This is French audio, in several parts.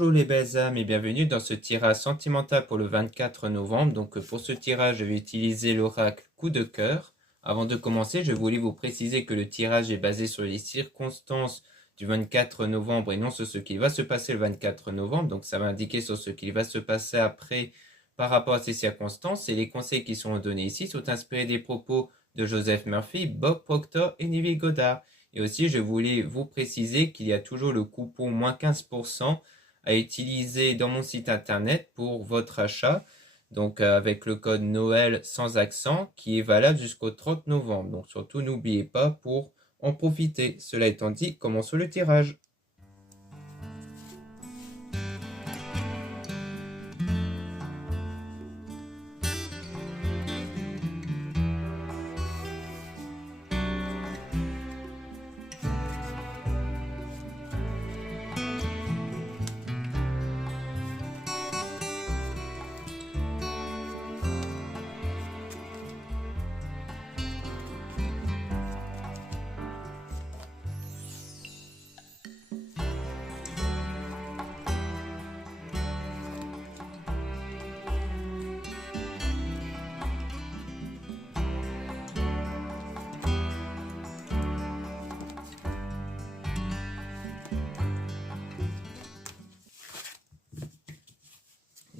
Bonjour les belles âmes et bienvenue dans ce tirage sentimental pour le 24 novembre. Donc pour ce tirage, je vais utiliser l'oracle coup de cœur. Avant de commencer, je voulais vous préciser que le tirage est basé sur les circonstances du 24 novembre et non sur ce qui va se passer le 24 novembre. Donc ça va indiquer sur ce qui va se passer après par rapport à ces circonstances. Et les conseils qui sont donnés ici sont inspirés des propos de Joseph Murphy, Bob Proctor et Neville Goddard. Et aussi, je voulais vous préciser qu'il y a toujours le coupon moins 15% à utiliser dans mon site internet pour votre achat, donc avec le code Noël sans accent qui est valable jusqu'au 30 novembre. Donc surtout n'oubliez pas pour en profiter. Cela étant dit, commençons le tirage.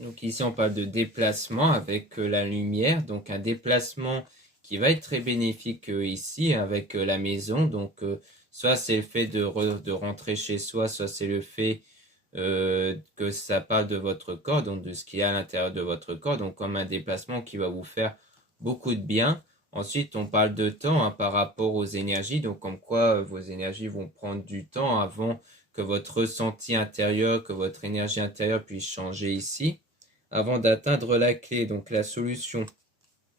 Donc ici on parle de déplacement avec la lumière, donc un déplacement qui va être très bénéfique ici avec la maison. Donc soit c'est le fait de rentrer chez soi, soit c'est le fait que ça parle de votre corps, donc de ce qu'il y a à l'intérieur de votre corps, donc comme un déplacement qui va vous faire beaucoup de bien. Ensuite on parle de temps par rapport aux énergies, donc comme quoi vos énergies vont prendre du temps avant que votre ressenti intérieur, que votre énergie intérieure puisse changer ici avant d'atteindre la clé, donc la solution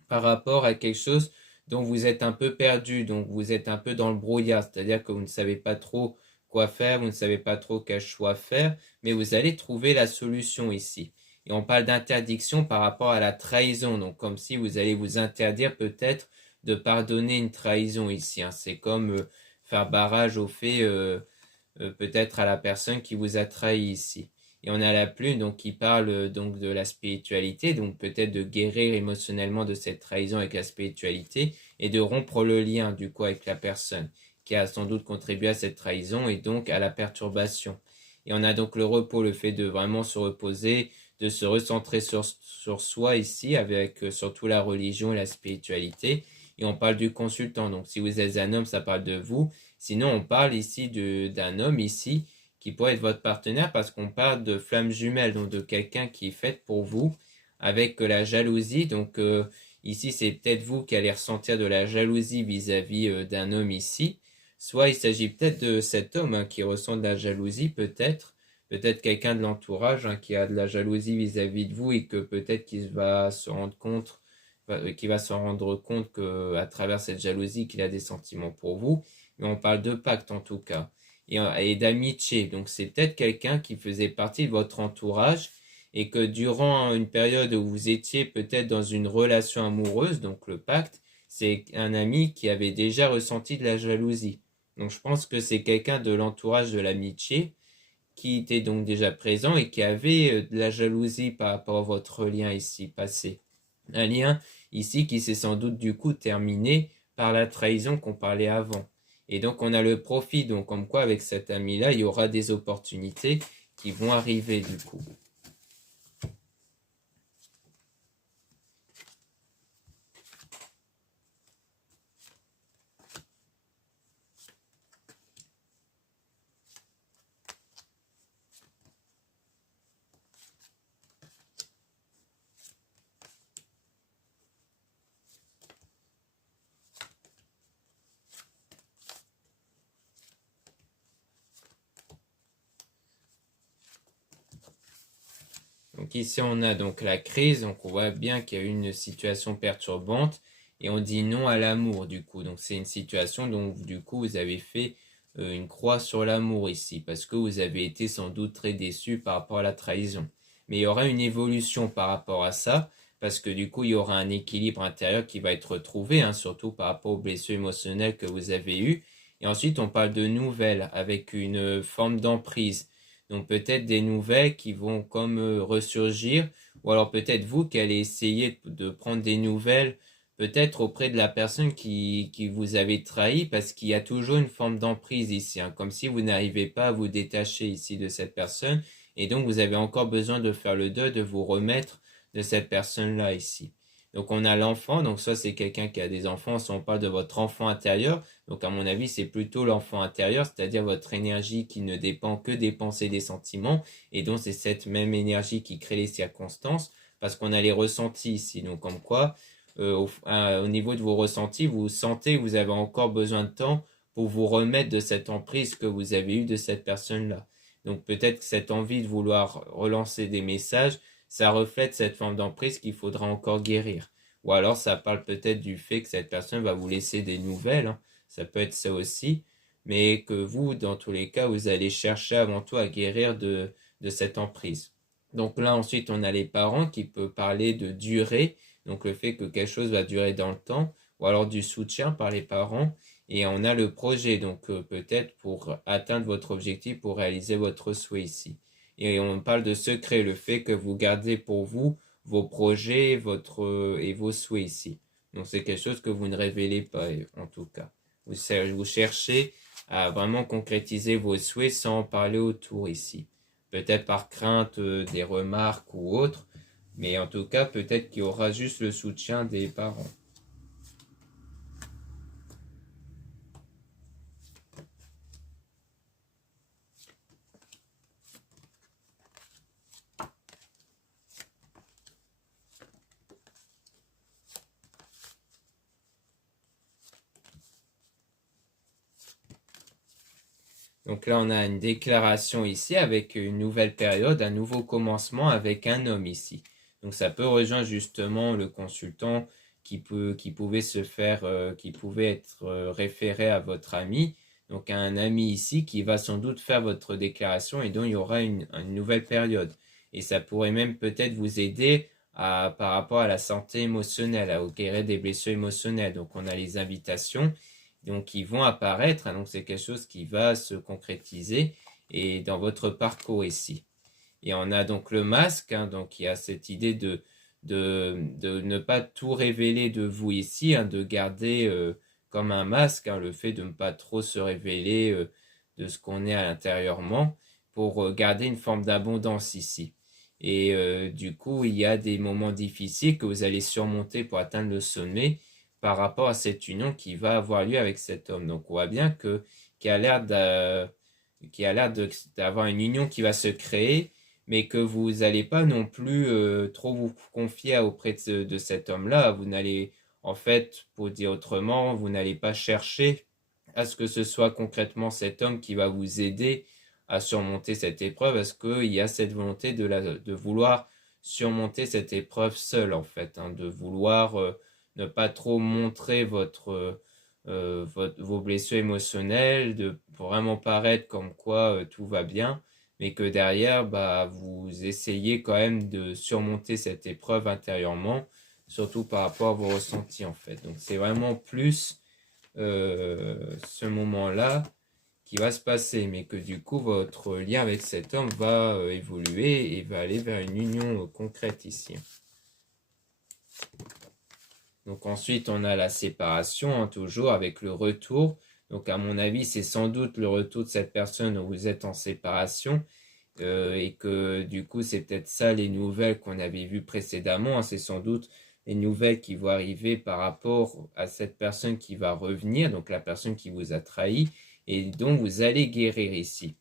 par rapport à quelque chose dont vous êtes un peu perdu, donc vous êtes un peu dans le brouillard, c'est-à-dire que vous ne savez pas trop quoi faire, vous ne savez pas trop quel choix faire, mais vous allez trouver la solution ici. Et on parle d'interdiction par rapport à la trahison, donc comme si vous allez vous interdire peut-être de pardonner une trahison ici. C'est comme faire barrage au fait peut-être à la personne qui vous a trahi ici. Et on a la plume donc qui parle donc de la spiritualité, donc peut-être de guérir émotionnellement de cette trahison avec la spiritualité et de rompre le lien du coup avec la personne qui a sans doute contribué à cette trahison et donc à la perturbation. Et on a donc le repos, le fait de vraiment se reposer, de se recentrer sur soi ici avec surtout la religion et la spiritualité. Et on parle du consultant, donc si vous êtes un homme, ça parle de vous. Sinon, on parle ici d'un homme ici qui pourrait être votre partenaire parce qu'on parle de flamme jumelle, donc de quelqu'un qui est fait pour vous avec la jalousie. Donc ici, c'est peut-être vous qui allez ressentir de la jalousie vis-à-vis d'un homme ici. Soit il s'agit peut-être de cet homme qui ressent de la jalousie, peut-être quelqu'un de l'entourage qui a de la jalousie vis-à-vis de vous et que peut-être qu'il va se rendre compte que à travers cette jalousie qu'il a des sentiments pour vous. Mais on parle de pacte en tout cas et d'amitié. Donc c'est peut-être quelqu'un qui faisait partie de votre entourage et que durant une période où vous étiez peut-être dans une relation amoureuse, donc le pacte, c'est un ami qui avait déjà ressenti de la jalousie. Donc je pense que c'est quelqu'un de l'entourage de l'amitié qui était donc déjà présent et qui avait de la jalousie par rapport à votre lien ici passé. Un lien ici qui s'est sans doute du coup terminé par la trahison qu'on parlait avant. Et donc on a le profit, donc comme quoi avec cet ami-là, il y aura des opportunités qui vont arriver du coup. Donc ici on a donc la crise, donc on voit bien qu'il y a eu une situation perturbante et on dit non à l'amour du coup. Donc c'est une situation dont du coup vous avez fait une croix sur l'amour ici parce que vous avez été sans doute très déçu par rapport à la trahison. Mais il y aura une évolution par rapport à ça parce que du coup il y aura un équilibre intérieur qui va être retrouvé, surtout par rapport aux blessures émotionnelles que vous avez eues. Et ensuite on parle de nouvelles avec une forme d'emprise. Donc peut-être des nouvelles qui vont comme ressurgir, ou alors peut-être vous qui allez essayer de prendre des nouvelles, peut-être auprès de la personne qui vous avez trahi, parce qu'il y a toujours une forme d'emprise ici, hein, comme si vous n'arrivez pas à vous détacher ici de cette personne, et donc vous avez encore besoin de faire le deuil, de vous remettre de cette personne-là ici. Donc on a l'enfant, donc ça c'est quelqu'un qui a des enfants, si on parle de votre enfant intérieur, donc à mon avis c'est plutôt l'enfant intérieur, c'est-à-dire votre énergie qui ne dépend que des pensées et des sentiments, et donc c'est cette même énergie qui crée les circonstances, parce qu'on a les ressentis ici, donc comme quoi, au niveau de vos ressentis, vous sentez que vous avez encore besoin de temps pour vous remettre de cette emprise que vous avez eue de cette personne-là. Donc peut-être que cette envie de vouloir relancer des messages, ça reflète cette forme d'emprise qu'il faudra encore guérir. Ou alors ça parle peut-être du fait que cette personne va vous laisser des nouvelles, hein. Ça peut être ça aussi, mais que vous, dans tous les cas, vous allez chercher avant tout à guérir de cette emprise. Donc là ensuite on a les parents qui peuvent parler de durée, donc le fait que quelque chose va durer dans le temps, ou alors du soutien par les parents, et on a le projet, donc peut-être pour atteindre votre objectif, pour réaliser votre souhait ici. Et on parle de secret, le fait que vous gardez pour vous vos projets et vos souhaits ici. Donc c'est quelque chose que vous ne révélez pas, en tout cas. Vous cherchez à vraiment concrétiser vos souhaits sans en parler autour ici. Peut-être par crainte des remarques ou autres, mais en tout cas, peut-être qu'il y aura juste le soutien des parents. Donc là, on a une déclaration ici avec une nouvelle période, un nouveau commencement avec un homme ici. Donc ça peut rejoindre justement le consultant qui pouvait être référé à votre ami. Donc un ami ici qui va sans doute faire votre déclaration et dont il y aura une nouvelle période. Et ça pourrait même peut-être vous aider par rapport à la santé émotionnelle, à guérir des blessures émotionnelles. Donc on a les invitations donc qui vont apparaître, hein, donc c'est quelque chose qui va se concrétiser et dans votre parcours ici. Et on a donc le masque, hein, donc il y a cette idée de ne pas tout révéler de vous ici, hein, de garder comme un masque, hein, le fait de ne pas trop se révéler de ce qu'on est à l'intérieurement pour garder une forme d'abondance ici. Et du coup, il y a des moments difficiles que vous allez surmonter pour atteindre le sommet par rapport à cette union qui va avoir lieu avec cet homme. Donc on voit bien qu'il a l'air d'avoir une union qui va se créer, mais que vous n'allez pas non plus trop vous confier auprès de cet homme-là. Vous n'allez, en fait, pour dire autrement, vous n'allez pas chercher à ce que ce soit concrètement cet homme qui va vous aider à surmonter cette épreuve, parce qu'il y a cette volonté de vouloir surmonter cette épreuve seul, en fait, hein, de vouloir ne pas trop montrer vos blessures émotionnelles, de vraiment paraître comme quoi tout va bien, mais que derrière, bah, vous essayez quand même de surmonter cette épreuve intérieurement, surtout par rapport à vos ressentis en fait. Donc c'est vraiment plus ce moment-là qui va se passer, mais que du coup votre lien avec cet homme va évoluer et va aller vers une union concrète ici. Donc ensuite, on a la séparation, hein, toujours avec le retour. Donc à mon avis, c'est sans doute le retour de cette personne où vous êtes en séparation. Et que du coup, c'est peut-être ça les nouvelles qu'on avait vues précédemment, hein. C'est sans doute les nouvelles qui vont arriver par rapport à cette personne qui va revenir, donc la personne qui vous a trahi, et dont vous allez guérir ici.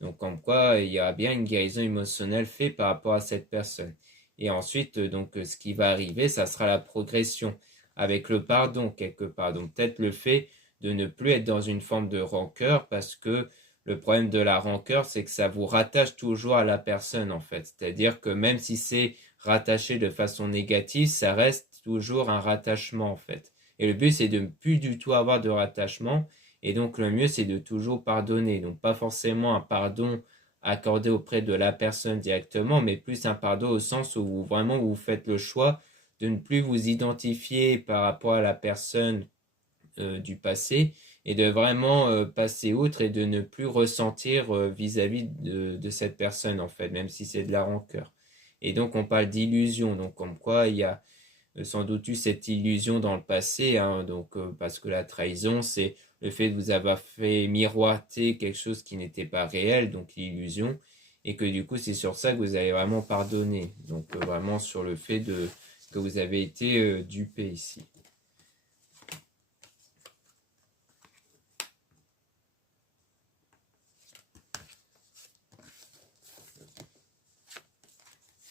Donc comme quoi, il y a bien une guérison émotionnelle faite par rapport à cette personne. Et ensuite, donc, ce qui va arriver, ça sera la progression avec le pardon quelque part. Donc peut-être le fait de ne plus être dans une forme de rancœur, parce que le problème de la rancœur, c'est que ça vous rattache toujours à la personne en fait. C'est-à-dire que même si c'est rattaché de façon négative, ça reste toujours un rattachement en fait. Et le but, c'est de ne plus du tout avoir de rattachement. Et donc le mieux, c'est de toujours pardonner. Donc pas forcément un pardon accordé auprès de la personne directement, mais plus un pardon au sens où vous faites le choix de ne plus vous identifier par rapport à la personne du passé, et de vraiment passer outre et de ne plus ressentir vis-à-vis de cette personne en fait, même si c'est de la rancœur. Et donc on parle d'illusion, donc comme quoi il y a sans doute eu cette illusion dans le passé, hein, donc parce que la trahison c'est le fait de vous avoir fait miroiter quelque chose qui n'était pas réel, donc l'illusion, et que du coup c'est sur ça que vous avez vraiment pardonné, donc vraiment sur le fait que vous avez été dupé ici.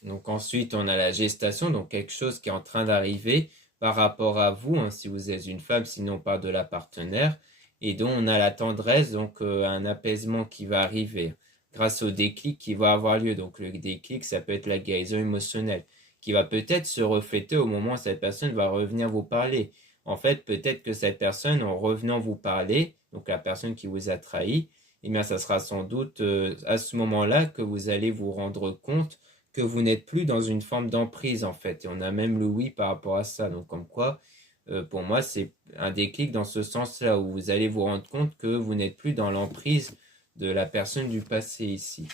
Donc ensuite, on a la gestation, donc quelque chose qui est en train d'arriver par rapport à vous, hein, si vous êtes une femme, sinon pas de la partenaire, et dont on a la tendresse, donc un apaisement qui va arriver grâce au déclic qui va avoir lieu. Donc le déclic, ça peut être la guérison émotionnelle, qui va peut-être se refléter au moment où cette personne va revenir vous parler. En fait, peut-être que cette personne, en revenant vous parler, donc la personne qui vous a trahi, eh bien, ça sera sans doute à ce moment-là que vous allez vous rendre compte que vous n'êtes plus dans une forme d'emprise en fait. Et on a même le oui par rapport à ça. Donc comme quoi, pour moi, c'est un déclic dans ce sens-là où vous allez vous rendre compte que vous n'êtes plus dans l'emprise de la personne du passé ici.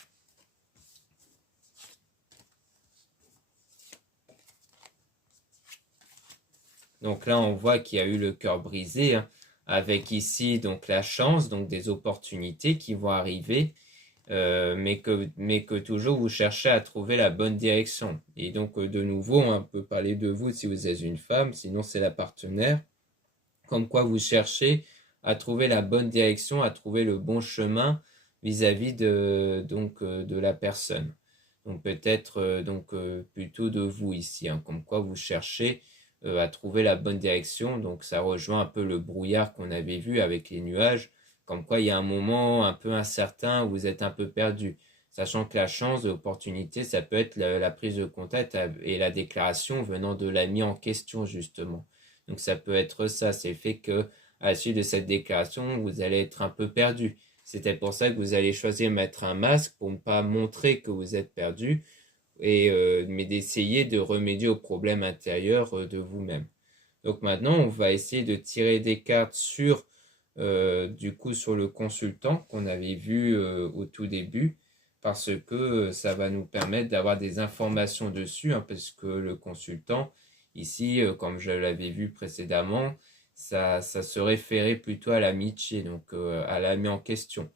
Donc là, on voit qu'il y a eu le cœur brisé, hein, avec ici donc la chance, donc des opportunités qui vont arriver. Mais que toujours vous cherchez à trouver la bonne direction. Et donc, de nouveau, on peut parler de vous si vous êtes une femme, sinon c'est la partenaire. Comme quoi vous cherchez à trouver la bonne direction, à trouver le bon chemin vis-à-vis de la personne. Donc peut-être plutôt de vous ici, hein, comme quoi vous cherchez à trouver la bonne direction. Donc ça rejoint un peu le brouillard qu'on avait vu avec les nuages, comme quoi il y a un moment un peu incertain où vous êtes un peu perdu. Sachant que la chance, l'opportunité, ça peut être la prise de contact et la déclaration venant de l'ami en question, justement. Donc ça peut être ça, c'est le fait que à la suite de cette déclaration, vous allez être un peu perdu. C'était pour ça que vous allez choisir de mettre un masque pour ne pas montrer que vous êtes perdu, mais d'essayer de remédier aux problèmes intérieurs de vous-même. Donc maintenant, on va essayer de tirer des cartes du coup, sur le consultant qu'on avait vu au tout début, parce que ça va nous permettre d'avoir des informations dessus, hein, parce que le consultant, ici, comme je l'avais vu précédemment, ça se référait plutôt à l'amitié, donc à l'ami en question.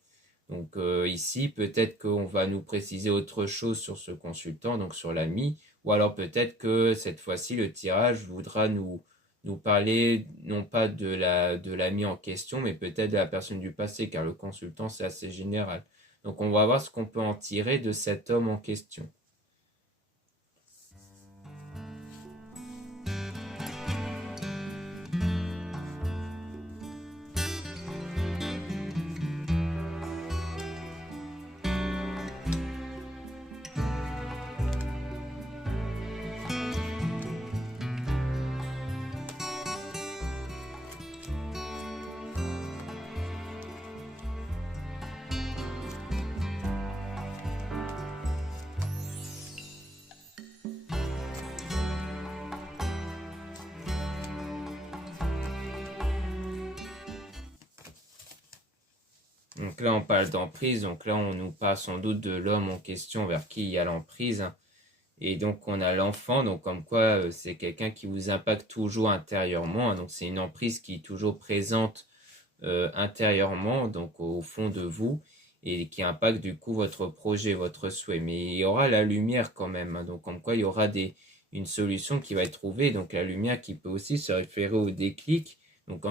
Donc ici, peut-être qu'on va nous préciser autre chose sur ce consultant, donc sur l'ami, ou alors peut-être que cette fois-ci, le tirage voudra nous parler non pas de l'ami en question, mais peut-être de la personne du passé, car le consultant, c'est assez général. Donc on va voir ce qu'on peut en tirer de cet homme en question. Donc là, on parle d'emprise. Donc là, on nous parle sans doute de l'homme en question vers qui il y a l'emprise. Et donc, on a l'enfant. Donc, comme quoi, c'est quelqu'un qui vous impacte toujours intérieurement. Donc, c'est une emprise qui est toujours présente intérieurement, donc au fond de vous, et qui impacte du coup votre projet, votre souhait. Mais il y aura la lumière quand même. Donc, comme quoi, il y aura une solution qui va être trouvée. Donc, la lumière qui peut aussi se référer au déclic. Donc,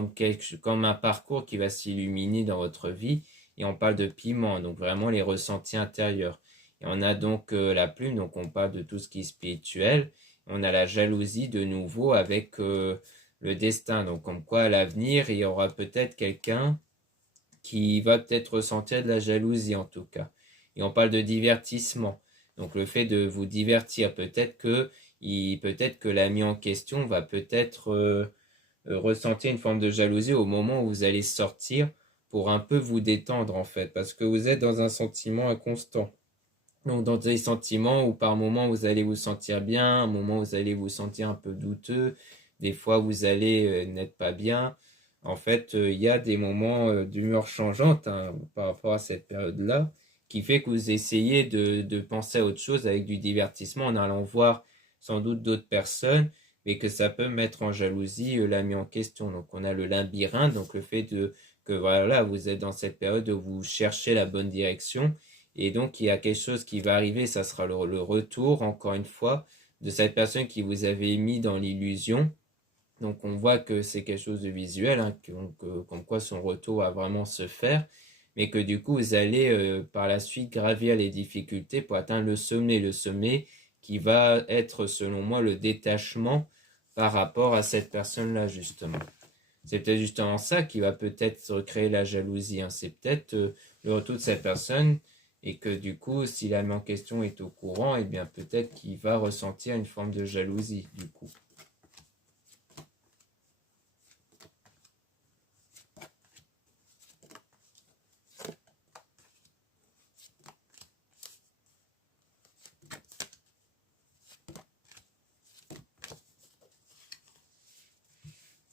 comme un parcours qui va s'illuminer dans votre vie. Et on parle de piment, donc vraiment les ressentis intérieurs. Et on a donc la plume, donc on parle de tout ce qui est spirituel. On a la jalousie de nouveau avec le destin. Donc comme quoi à l'avenir, il y aura peut-être quelqu'un qui va peut-être ressentir de la jalousie en tout cas. Et on parle de divertissement. Donc le fait de vous divertir, peut-être que l'ami en question va peut-être ressentir une forme de jalousie au moment où vous allez sortir pour un peu vous détendre en fait, parce que vous êtes dans un sentiment inconstant. Donc dans des sentiments où par moment vous allez vous sentir bien, un moment vous allez vous sentir un peu douteux, des fois vous allez n'être pas bien. En fait, il y a des moments d'humeur changeante hein, par rapport à cette période-là, qui fait que vous essayez de penser à autre chose avec du divertissement en allant voir sans doute d'autres personnes, mais que ça peut mettre en jalousie l'ami en question. Donc on a le labyrinthe, donc le fait que voilà, vous êtes dans cette période où vous cherchez la bonne direction, et donc il y a quelque chose qui va arriver, ça sera le retour, encore une fois, de cette personne qui vous avait mis dans l'illusion. Donc on voit que c'est quelque chose de visuel, hein, comme quoi son retour va vraiment se faire, mais que du coup vous allez par la suite gravir les difficultés pour atteindre le sommet qui va être selon moi le détachement par rapport à cette personne-là justement. C'est peut-être justement ça qui va peut-être créer la jalousie, hein. C'est peut-être le retour de cette personne et que du coup si l'ami en question est au courant, eh bien peut-être qu'il va ressentir une forme de jalousie du coup.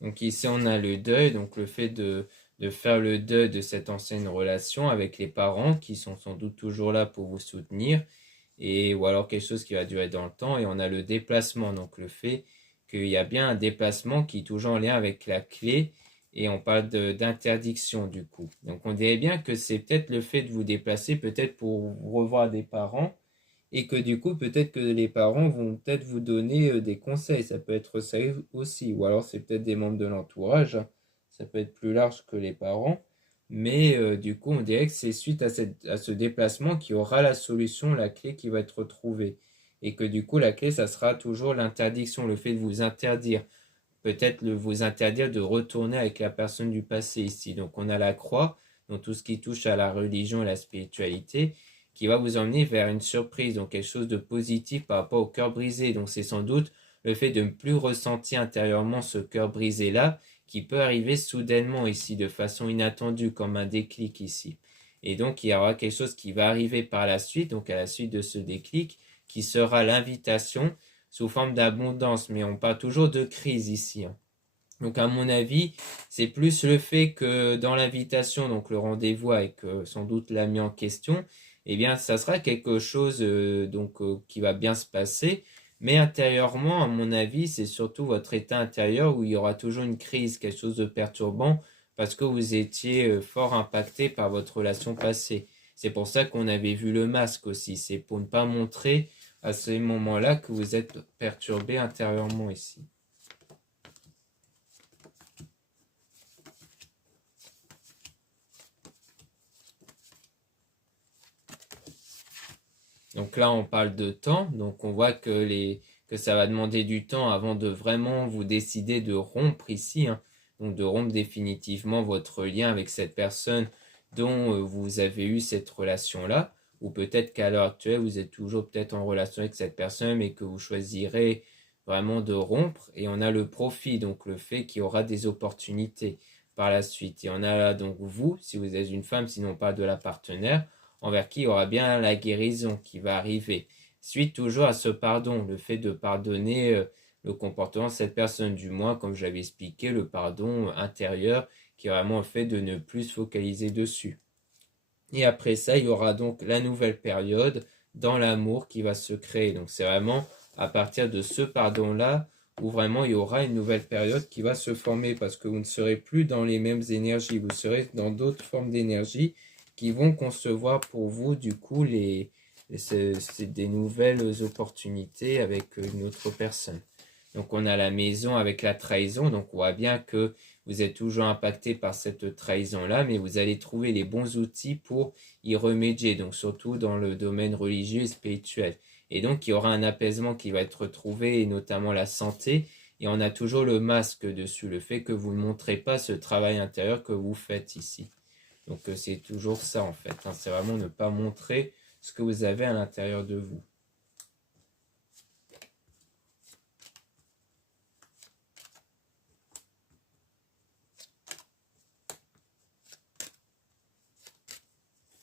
Donc ici, on a le deuil, donc le fait de faire le deuil de cette ancienne relation avec les parents qui sont sans doute toujours là pour vous soutenir, et, ou alors quelque chose qui va durer dans le temps. Et on a le déplacement, donc le fait qu'il y a bien un déplacement qui est toujours en lien avec la clé, et on parle d'interdiction du coup. Donc on dirait bien que c'est peut-être le fait de vous déplacer, peut-être pour revoir des parents, et que du coup, peut-être que les parents vont peut-être vous donner des conseils. Ça peut être ça aussi. Ou alors, c'est peut-être des membres de l'entourage, hein. Ça peut être plus large que les parents. Mais du coup, on dirait que c'est suite à ce déplacement qu'il y aura la solution, la clé qui va être trouvée. Et que du coup, la clé, ça sera toujours l'interdiction, le fait de vous interdire. Peut-être vous interdire de retourner avec la personne du passé ici. Donc, on a la croix, donc tout ce qui touche à la religion et la spiritualité qui va vous emmener vers une surprise, donc quelque chose de positif par rapport au cœur brisé. Donc c'est sans doute le fait de ne plus ressentir intérieurement ce cœur brisé-là qui peut arriver soudainement ici, de façon inattendue, comme un déclic ici. Et donc il y aura quelque chose qui va arriver par la suite, donc à la suite de ce déclic, qui sera l'invitation sous forme d'abondance. Mais on parle toujours de crise ici, hein. Donc à mon avis, c'est plus le fait que dans l'invitation, donc le rendez-vous avec sans doute l'ami en question, eh bien ça sera quelque chose qui va bien se passer. Mais intérieurement, à mon avis, c'est surtout votre état intérieur où il y aura toujours une crise, quelque chose de perturbant, parce que vous étiez fort impacté par votre relation passée. C'est pour ça qu'on avait vu le masque aussi. C'est pour ne pas montrer à ces moments-là que vous êtes perturbé intérieurement ici. Donc là, on parle de temps. Donc on voit que ça va demander du temps avant de vraiment vous décider de rompre ici, hein. Donc de rompre définitivement votre lien avec cette personne dont vous avez eu cette relation-là. Ou peut-être qu'à l'heure actuelle, vous êtes toujours peut-être en relation avec cette personne, mais que vous choisirez vraiment de rompre. Et on a le profit, donc le fait qu'il y aura des opportunités par la suite. Et on a donc vous, si vous êtes une femme, sinon pas de la partenaire, envers qui il y aura bien la guérison qui va arriver. Suite toujours à ce pardon, le fait de pardonner le comportement de cette personne, du moins, comme j'avais expliqué, le pardon intérieur qui est vraiment le fait de ne plus se focaliser dessus. Et après ça, il y aura donc la nouvelle période dans l'amour qui va se créer. Donc c'est vraiment à partir de ce pardon-là où vraiment il y aura une nouvelle période qui va se former parce que vous ne serez plus dans les mêmes énergies, vous serez dans d'autres formes d'énergie qui vont concevoir pour vous du coup c'est des nouvelles opportunités avec une autre personne. Donc on a la maison avec la trahison, donc on voit bien que vous êtes toujours impacté par cette trahison-là, mais vous allez trouver les bons outils pour y remédier, donc surtout dans le domaine religieux et spirituel. Et donc il y aura un apaisement qui va être trouvé, et notamment la santé, et on a toujours le masque dessus, le fait que vous ne montrez pas ce travail intérieur que vous faites ici. Donc c'est toujours ça en fait, hein. C'est vraiment ne pas montrer ce que vous avez à l'intérieur de vous.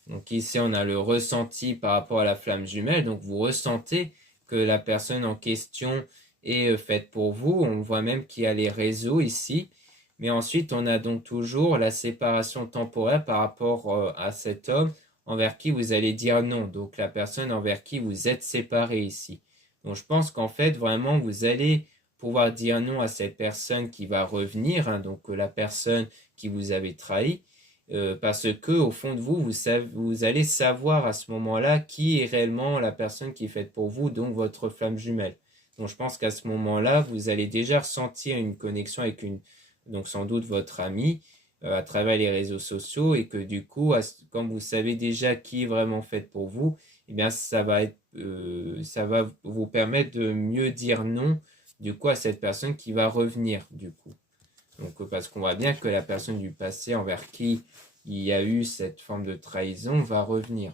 Donc ici, on a le ressenti par rapport à la flamme jumelle. Donc vous ressentez que la personne en question est faite pour vous. On voit même qu'il y a les réseaux ici. Mais ensuite, on a donc toujours la séparation temporaire par rapport à cet homme envers qui vous allez dire non. Donc la personne envers qui vous êtes séparé ici. Donc je pense qu'en fait, vraiment, vous allez pouvoir dire non à cette personne qui va revenir, hein, donc la personne qui vous avait trahi, parce que au fond de vous, vous allez savoir à ce moment-là qui est réellement la personne qui est faite pour vous, donc votre flamme jumelle. Donc je pense qu'à ce moment-là, vous allez déjà ressentir une connexion avec donc sans doute votre ami, à travers les réseaux sociaux, et que du coup, quand vous savez déjà qui est vraiment fait pour vous, eh bien ça va vous permettre de mieux dire non du coup à cette personne qui va revenir du coup. Donc parce qu'on voit bien que la personne du passé envers qui il y a eu cette forme de trahison va revenir.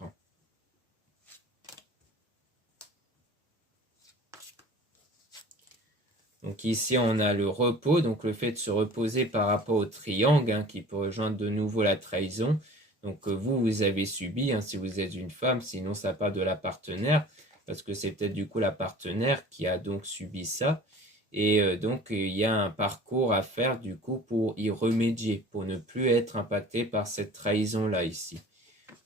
Donc ici, on a le repos, donc le fait de se reposer par rapport au triangle, hein, qui peut rejoindre de nouveau la trahison. Donc vous avez subi, hein, si vous êtes une femme, sinon ça part de la partenaire, parce que c'est peut-être du coup la partenaire qui a donc subi ça. Et donc il y a un parcours à faire du coup pour y remédier, pour ne plus être impacté par cette trahison-là ici.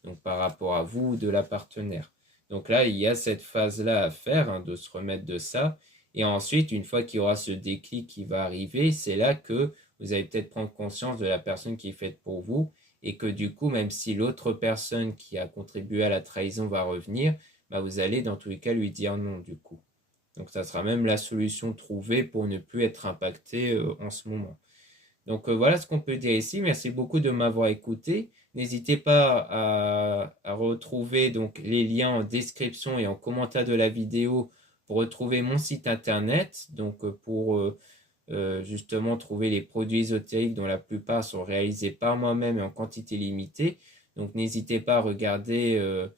Donc par rapport à vous, de la partenaire. Donc là, il y a cette phase-là à faire, hein, de se remettre de ça. Et ensuite, une fois qu'il y aura ce déclic qui va arriver, c'est là que vous allez peut-être prendre conscience de la personne qui est faite pour vous et que du coup, même si l'autre personne qui a contribué à la trahison va revenir, bah vous allez dans tous les cas lui dire non du coup. Donc ça sera même la solution trouvée pour ne plus être impacté en ce moment. Donc voilà ce qu'on peut dire ici. Merci beaucoup de m'avoir écouté. N'hésitez pas à retrouver donc les liens en description et en commentaire de la vidéo pour retrouver mon site internet. Donc pour justement trouver les produits ésotériques dont la plupart sont réalisés par moi-même et en quantité limitée. Donc n'hésitez pas à regarder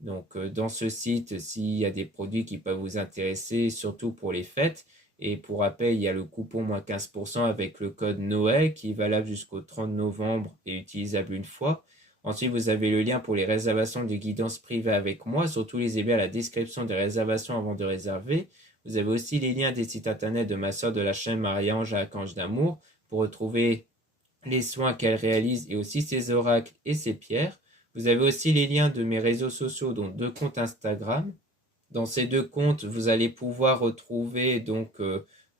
dans ce site s'il y a des produits qui peuvent vous intéresser, surtout pour les fêtes. Et pour rappel, il y a le coupon moins 15% avec le code Noël qui est valable jusqu'au 30 novembre et utilisable une fois. Ensuite, vous avez le lien pour les réservations de guidance privée avec moi. Surtout, lisez bien la description des réservations avant de réserver. Vous avez aussi les liens des sites internet de ma soeur de la chaîne Marie-Ange à Archange d'Amour pour retrouver les soins qu'elle réalise et aussi ses oracles et ses pierres. Vous avez aussi les liens de mes réseaux sociaux, dont 2 comptes Instagram. Dans ces 2 comptes, vous allez pouvoir retrouver donc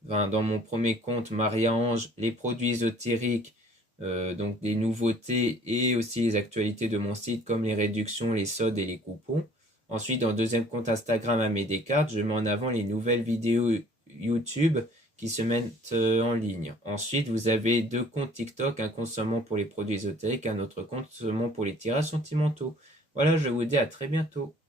dans mon premier compte Maria-Ange les produits ésotériques, donc des nouveautés et aussi les actualités de mon site comme les réductions, les soldes et les coupons. Ensuite, dans le deuxième compte Instagram à mes Descartes, je mets en avant les nouvelles vidéos YouTube qui se mettent en ligne. Ensuite, vous avez 2 comptes TikTok, un compte seulement pour les produits ésotériques, un autre compte seulement pour les tirages sentimentaux. Voilà, je vous dis à très bientôt.